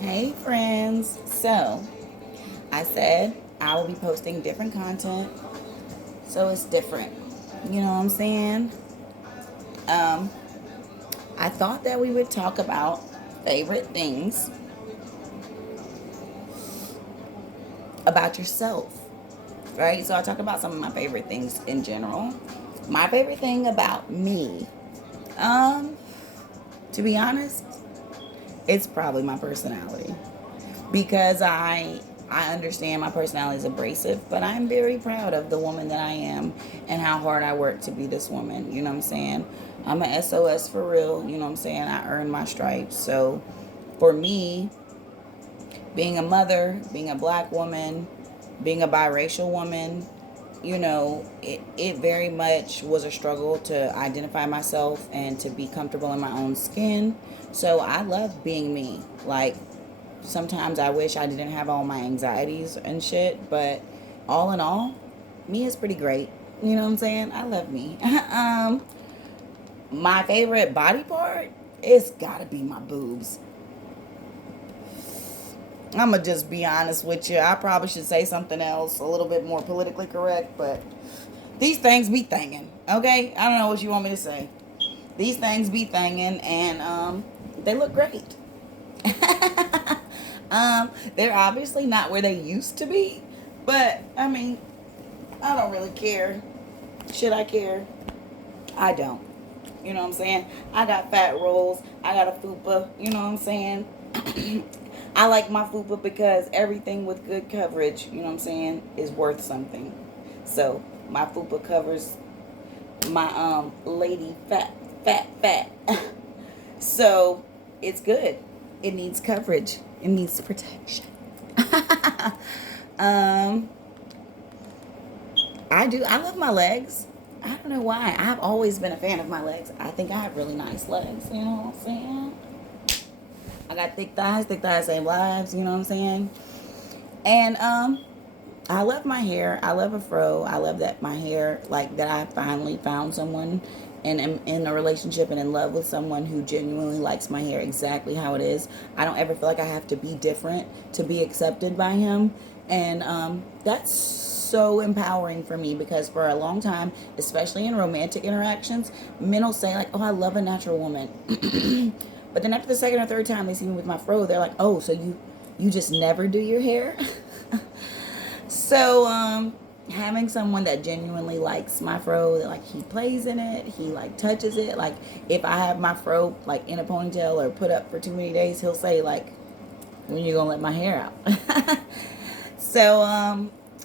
Hey friends. So, I said I will be posting different content. So it's different. You know what I'm saying? Um, I thought that we would talk about favorite things about yourself. Right? So I talk about some of my favorite things in general. My favorite thing about me, um, to be honest, it's probably my personality. Because I understand my personality is abrasive, but I'm very proud of the woman that I am and how hard I work to be this woman. You know what I'm saying? I'm a SOS for real. You know what I'm saying? I earned my stripes. So for me, being a mother, being a black woman, being a biracial woman, it very much was a struggle to identify myself and to be comfortable in my own skin. So I love being me. Like, sometimes I wish I didn't have all my anxieties and shit, but all in all, me is pretty great. You know what I'm saying? I love me. My favorite body part, it's gotta be my boobs. I'm gonna just be honest with you. I probably should say something else, a little bit more politically correct, but these things be thangin', okay? I don't know what you want me to say. These things be thangin', and they look great. They're obviously not where they used to be, but I mean, I don't really care. Should I care? I don't. You know what I'm saying? I got fat rolls. I got a fupa. You know what I'm saying? I like my fupa because everything with good coverage, you know what I'm saying, is worth something. So my fupa covers my lady fat. So it's good. It needs coverage. It needs protection. um, I do. I love my legs. I don't know why. I've always been a fan of my legs. I think I have really nice legs. You know what I'm saying? I got thick thighs. Thick thighs save lives. You know what I'm saying? And I love my hair. I love a fro. I love that my hair, like that I finally found someone and am in a relationship and in love with someone who genuinely likes my hair exactly how it is. I don't ever feel like I have to be different to be accepted by him. And that's so empowering for me because for a long time, especially in romantic interactions, men will say, like, oh, I love a natural woman. But then after the second or third time they see me with my fro, they're like, oh, so you just never do your hair? So, having someone that genuinely likes my fro, that like he plays in it, he like touches it. Like if I have my fro like in a ponytail or put up for too many days, he'll say like, "When you gonna let my hair out?" So,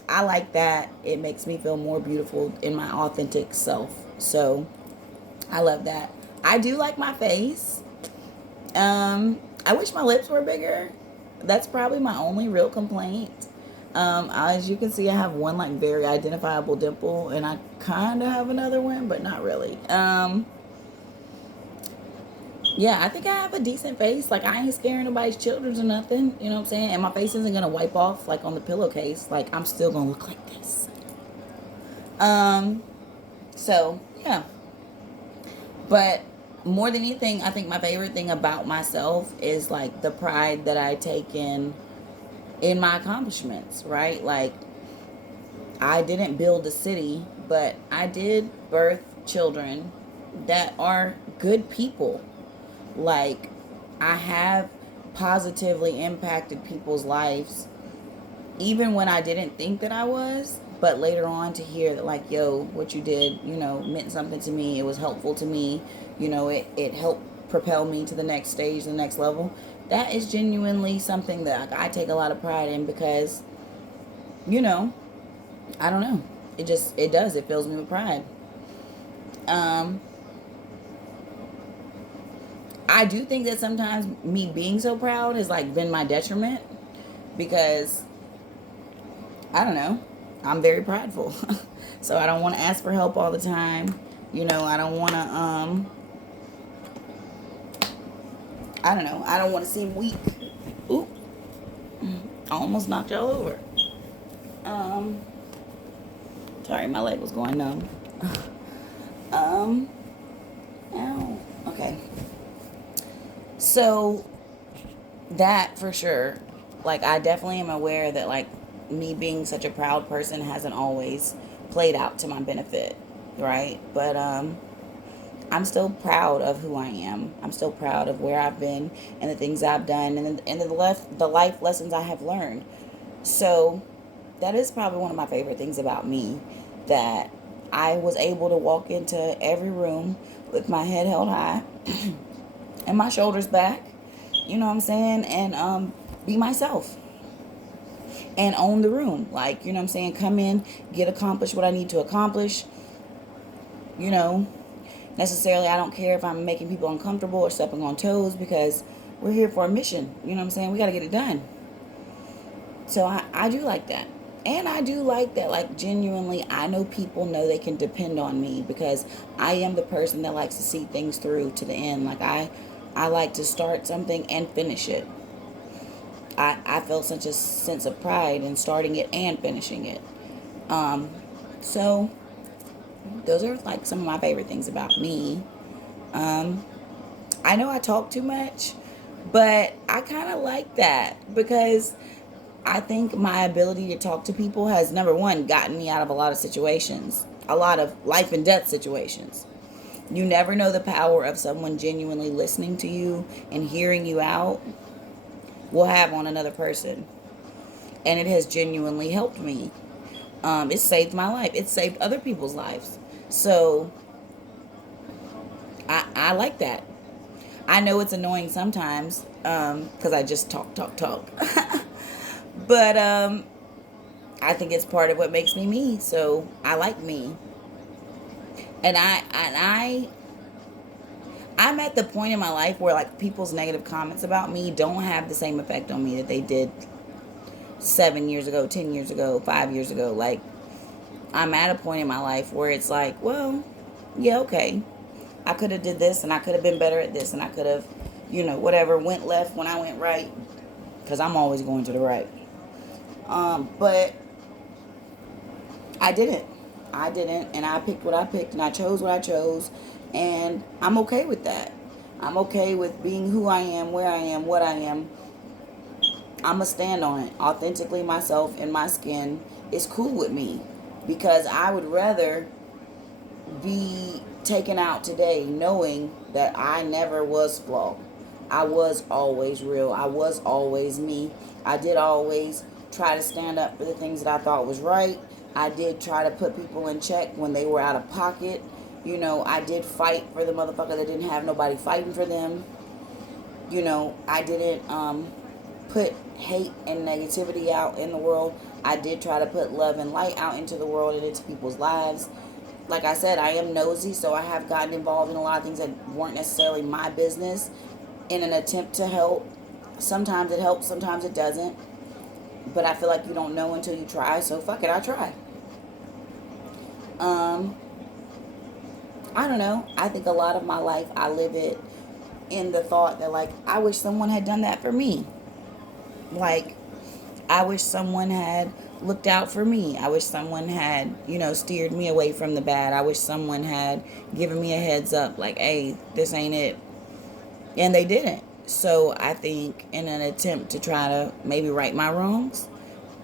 I like that. It makes me feel more beautiful in my authentic self. So, I love that. I do like my face. I wish my lips were bigger. That's probably my only real complaint. As you can see, I have one like very identifiable dimple, and I kind of have another one, but not really. Yeah, I think I have a decent face. Like I ain't scaring nobody's children or nothing. You know what I'm saying? And my face isn't gonna wipe off like on the pillowcase. Like I'm still gonna look like this. Um. So yeah, but more than anything, I think my favorite thing about myself is like the pride that I take in my accomplishments. Right, like I didn't build a city, but I did birth children that are good people. Like, I have positively impacted people's lives, even when I didn't think that I was. But later on, to hear that, like, yo, what you did, meant something to me. It was helpful to me. It helped propel me to the next stage, the next level. That is genuinely something that like, I take a lot of pride in because, you know, I don't know. It does. It fills me with pride. Um, I do think that sometimes me being so proud has like been my detriment because I don't know. I'm very prideful. So I don't want to ask for help all the time. I don't want to I don't know. I don't want to seem weak. Oop. I almost knocked y'all over. Um Sorry, my leg was going numb. Um Ow. Okay. So That for sure. Like, I definitely am aware that, like, me being such a proud person hasn't always played out to my benefit, right? But I'm still proud of who I am. I'm still proud of where I've been and the things I've done, and the life lessons I have learned. So that is probably one of my favorite things about me, that I was able to walk into every room with my head held high and my shoulders back, you know what I'm saying, and be myself and own the room. Like, you know what I'm saying, come in, get accomplished what I need to accomplish, you know. Necessarily, I don't care if I'm making people uncomfortable or stepping on toes, because we're here for a mission. You know what I'm saying? We got to get it done. So I do like that. And I do like that, like, genuinely, I know people know they can depend on me, because I am the person that likes to see things through to the end. Like, I like to start something and finish it. I felt such a sense of pride in starting it and finishing it. Um, so those are like some of my favorite things about me. Um, I know I talk too much, but I kind of like that, because I think my ability to talk to people has, number one, gotten me out of a lot of situations, a lot of life and death situations. You never know the power of someone genuinely listening to you and hearing you out will have on another person. And it has genuinely helped me. It saved my life. It saved other people's lives. So I like that. I know it's annoying sometimes, because I just talk, talk, talk. But I think it's part of what makes me me. So I like me, and I'm at the point in my life where, like, people's negative comments about me don't have the same effect on me that they did 7 years ago, 10 years ago, 5 years ago. Like, I'm at a point in my life where it's like, well, yeah, okay, I could have did this, and I could have been better at this, and I could have, whatever, went left when I went right, because I'm always going to the right. But I didn't. I didn't, and I picked what I picked, and I chose what I chose, and I'm okay with that. I'm okay with being who I am, where I am, what I am. I'm going to stand on it. Authentically myself in my skin is cool with me, because I would rather be taken out today knowing that I never was flawed. I was always real. I was always me. I did always try to stand up for the things that I thought was right. I did try to put people in check when they were out of pocket. I did fight for the motherfucker that didn't have nobody fighting for them. I didn't put hate and negativity out in the world. I did try to put love and light out into the world and into people's lives. Like I said, I am nosy, so I have gotten involved in a lot of things that weren't necessarily my business in an attempt to help. Sometimes it helps, sometimes it doesn't. But I feel like you don't know until you try, so fuck it, I try. Um, I don't know. I think a lot of my life I live it in the thought that, like, I wish someone had done that for me. Like, I wish someone had looked out for me. I wish someone had, steered me away from the bad. I wish someone had given me a heads up, like, hey, this ain't it. And they didn't. So I think, in an attempt to try to maybe right my wrongs,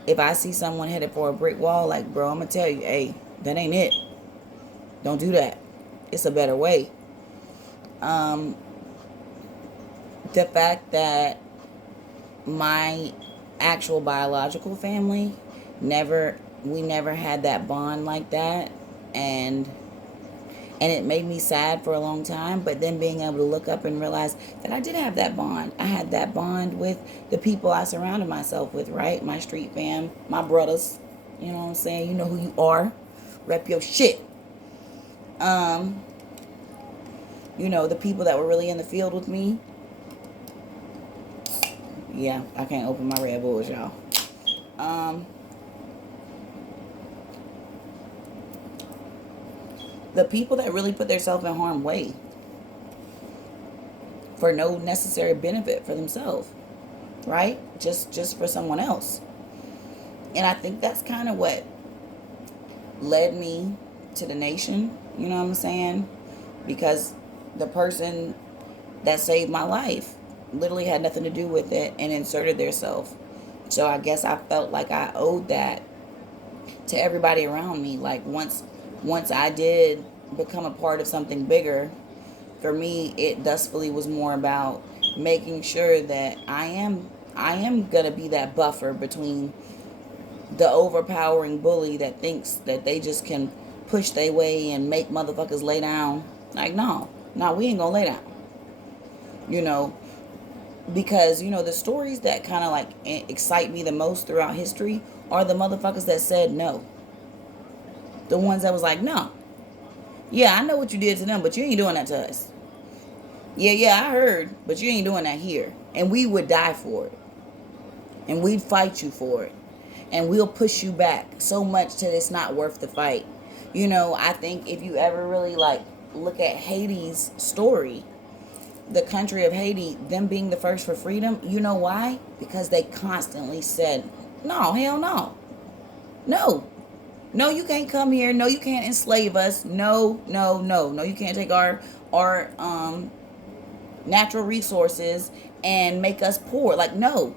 if I see someone headed for a brick wall, like, bro, I'm going to tell you, hey, that ain't it. Don't do that. It's a better way. Um, the fact that my actual biological family we never had that bond like that, and it made me sad for a long time. But then being able to look up and realize that I did have that bond. I had that bond with the people I surrounded myself with, right? My street fam, my brothers. You know what I'm saying? You know who you are. Rep your shit. The people that were really in the field with me. Yeah, I can't open my Red Bulls, y'all. The people that really put themselves in harm's way for no necessary benefit for themselves, right? Just for someone else. And I think that's kind of what led me to the nation, you know what I'm saying? Because the person that saved my life literally had nothing to do with it and inserted themselves. So I guess I felt like I owed that to everybody around me. Like once I did become a part of something bigger, for me it thusfully was more about making sure that I am gonna be that buffer between the overpowering bully that thinks that they just can push their way and make motherfuckers lay down. Like, no, we ain't gonna lay down. You know, because the stories that kind of like excite me the most throughout history are the motherfuckers that said no. The ones that was like, no, yeah, I know what you did to them, but you ain't doing that to us. Yeah, I heard, but you ain't doing that here. And we would die for it. And we'd fight you for it. And we'll push you back so much that it's not worth the fight. I think if you ever really like look at Haiti's story, the country of Haiti, them being the first for freedom, you know why? Because they constantly said, no, hell no. No. No, you can't come here. No, you can't enslave us. No, no, no. No, you can't take our natural resources and make us poor. Like, no.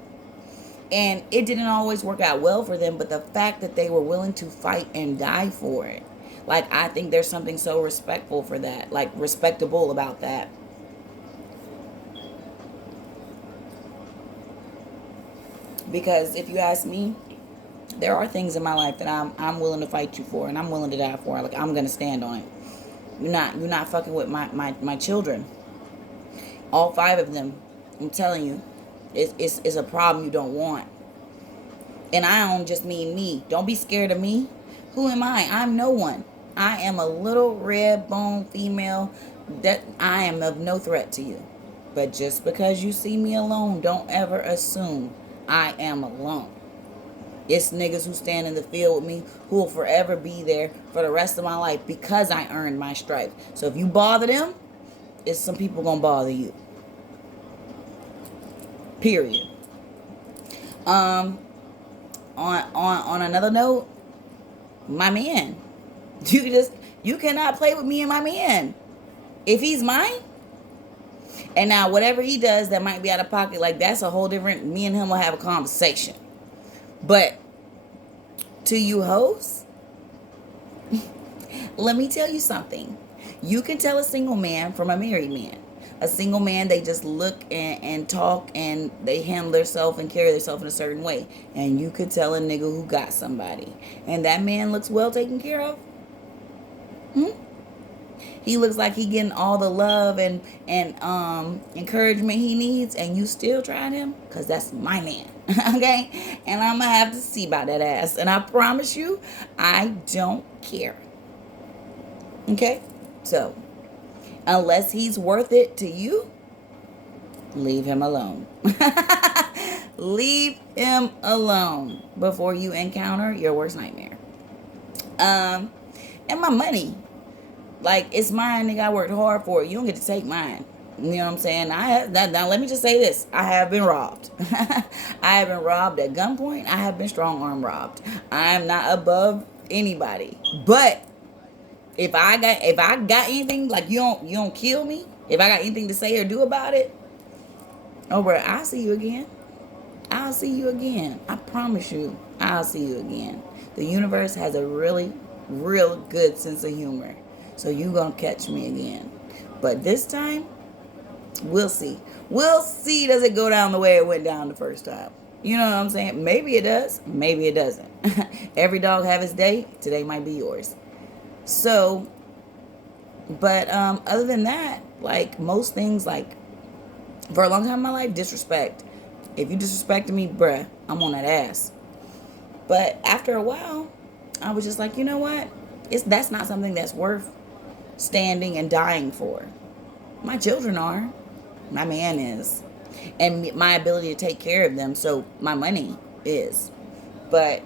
And it didn't always work out well for them, but the fact that they were willing to fight and die for it, like, I think there's something so respectful for that, like respectable about that. Because if you ask me, there are things in my life that I'm willing to fight you for, and I'm willing to die for. Like, I'm gonna stand on it. You're not fucking with my children. All five of them. I'm telling you, it's a problem you don't want. And I don't just mean me. Don't be scared of me. Who am I? I'm no one. I am a little red bone female that I am of no threat to you. But just because you see me alone, don't ever assume I am alone. It's niggas who stand in the field with me who will forever be there for the rest of my life because I earned my stripes. So if you bother them, it's some people gonna bother you. Period. On another note, my man. You cannot play with me and my man. If he's mine, and now whatever he does that might be out of pocket, like that's a whole different, me and him will have a conversation. But to you hoes, let me tell you something. You can tell a single man from a married man. A single man, they just look and talk and they handle themselves and carry themselves in a certain way. And you could tell a nigga who got somebody. And that man looks well taken care of. He looks like he getting all the love and encouragement he needs, and you still trying him? Because that's my man. Okay? And I'm going to have to see about that ass. And I promise you, I don't care. Okay? So, unless he's worth it to you, leave him alone. Leave him alone before you encounter your worst nightmare. And my money. Like, it's mine, nigga. I worked hard for it. You don't get to take mine. You know what I'm saying? Now let me just say this. I have been robbed. I have been robbed at gunpoint. I have been strong arm robbed. I am not above anybody. But if I got anything, like you don't kill me. If I got anything to say or do about it, oh bro, I'll see you again. I'll see you again. I promise you, I'll see you again. The universe has a really, real good sense of humor. So you gonna catch me again. But this time, we'll see. We'll see, does it go down the way it went down the first time? You know what I'm saying? Maybe it does. Maybe it doesn't. Every dog have his day. Today might be yours. So, but other than that, like most things, like for a long time in my life, disrespect. If you disrespected me, bruh, I'm on that ass. But after a while, I was just like, you know what? That's not something that's worth standing and dying for. My children are. My man is. And my ability to take care of them, so my money is. But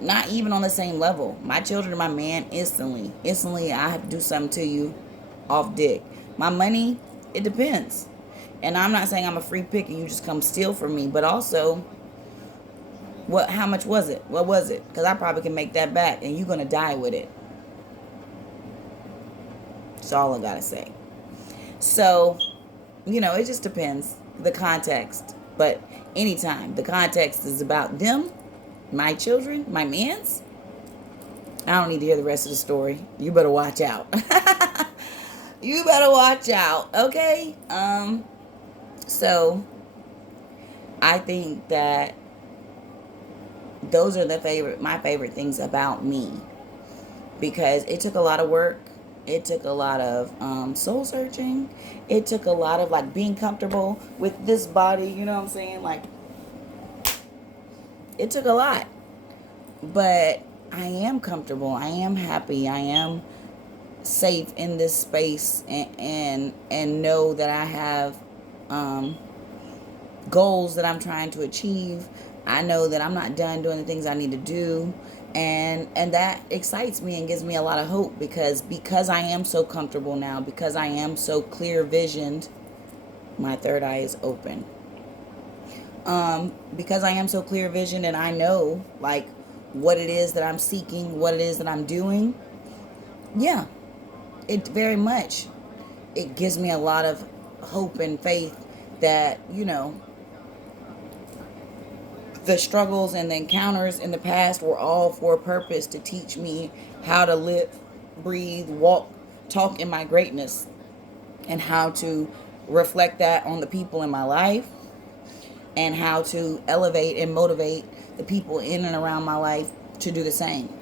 not even on the same level. My children and my man instantly. Instantly, I have to do something to you off dick. My money, it depends. And I'm not saying I'm a free pick and you just come steal from me. But also, how much was it? What was it? Because I probably can make that back and you're going to die with it. That's all I got to say. So, it just depends the context. But anytime the context is about them, my children, my mans, I don't need to hear the rest of the story. You better watch out. You better watch out, okay? So I think that those are my favorite things about me, because it took a lot of work. It took a lot of soul searching. It took a lot of like being comfortable with this body. You know what I'm saying? Like, it took a lot, but I am comfortable. I am happy. I am safe in this space, and know that I have goals that I'm trying to achieve. I know that I'm not done doing the things I need to do, and that excites me and gives me a lot of hope, because I am so comfortable now, because I am so clear visioned. My third eye is open. Because I am so clear visioned, and I know like what it is that I'm seeking, what it is that I'm doing. Yeah, it very much, it gives me a lot of hope and faith that, the struggles and the encounters in the past were all for a purpose, to teach me how to live, breathe, walk, talk in my greatness, and how to reflect that on the people in my life, and how to elevate and motivate the people in and around my life to do the same.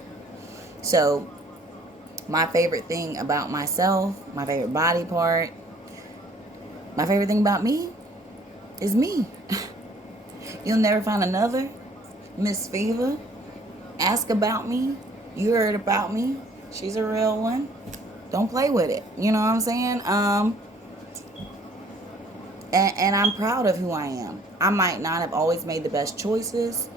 So my favorite thing about myself, my favorite body part, my favorite thing about me is me. You'll never find another Miss Fever. Ask about me. You heard about me. She's a real one. Don't play with it. You know what I'm saying? And I'm proud of who I am. I might not have always made the best choices,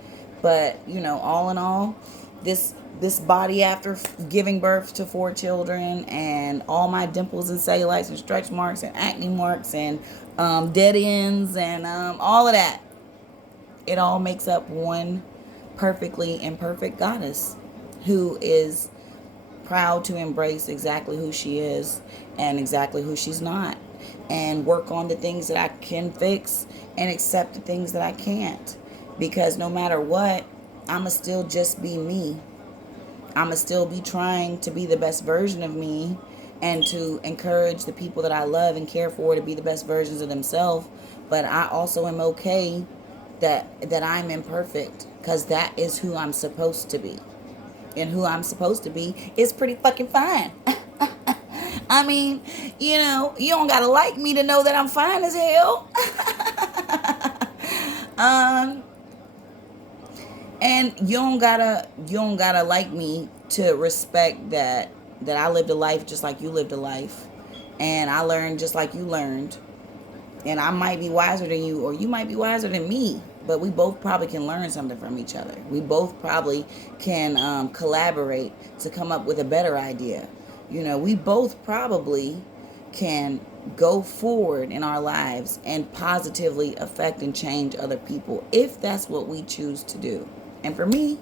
but all in all, this body, after giving birth to 4 children, and all my dimples and cellulites and stretch marks and acne marks and dead ends and all of that, it all makes up one perfectly imperfect goddess who is proud to embrace exactly who she is and exactly who she's not, and work on the things that I can fix and accept the things that I can't. Because no matter what, I'ma still just be me. I'ma still be trying to be the best version of me, and to encourage the people that I love and care for to be the best versions of themselves. But I also am okay that I'm imperfect, because that is who I'm supposed to be. And who I'm supposed to be is pretty fucking fine. I mean, you don't gotta like me to know that I'm fine as hell. And you don't gotta like me to respect that I lived a life just like you lived a life, and I learned just like you learned. And I might be wiser than you, or you might be wiser than me, but we both probably can learn something from each other. We both probably can collaborate to come up with a better idea. We both probably can go forward in our lives and positively affect and change other people, if that's what we choose to do. And for me,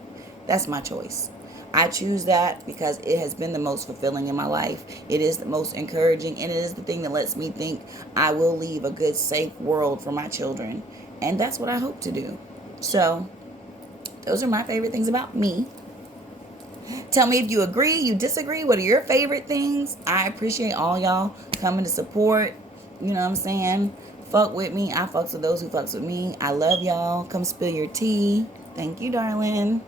that's my choice. I choose that because it has been the most fulfilling in my life. It is the most encouraging, and it is the thing that lets me think I will leave a good, safe world for my children. And that's what I hope to do. So, those are my favorite things about me. Tell me if you agree, you disagree. What are your favorite things? I appreciate all y'all coming to support. You know what I'm saying? Fuck with me. I fucks with those who fucks with me. I love y'all. Come spill your tea. Thank you, darling.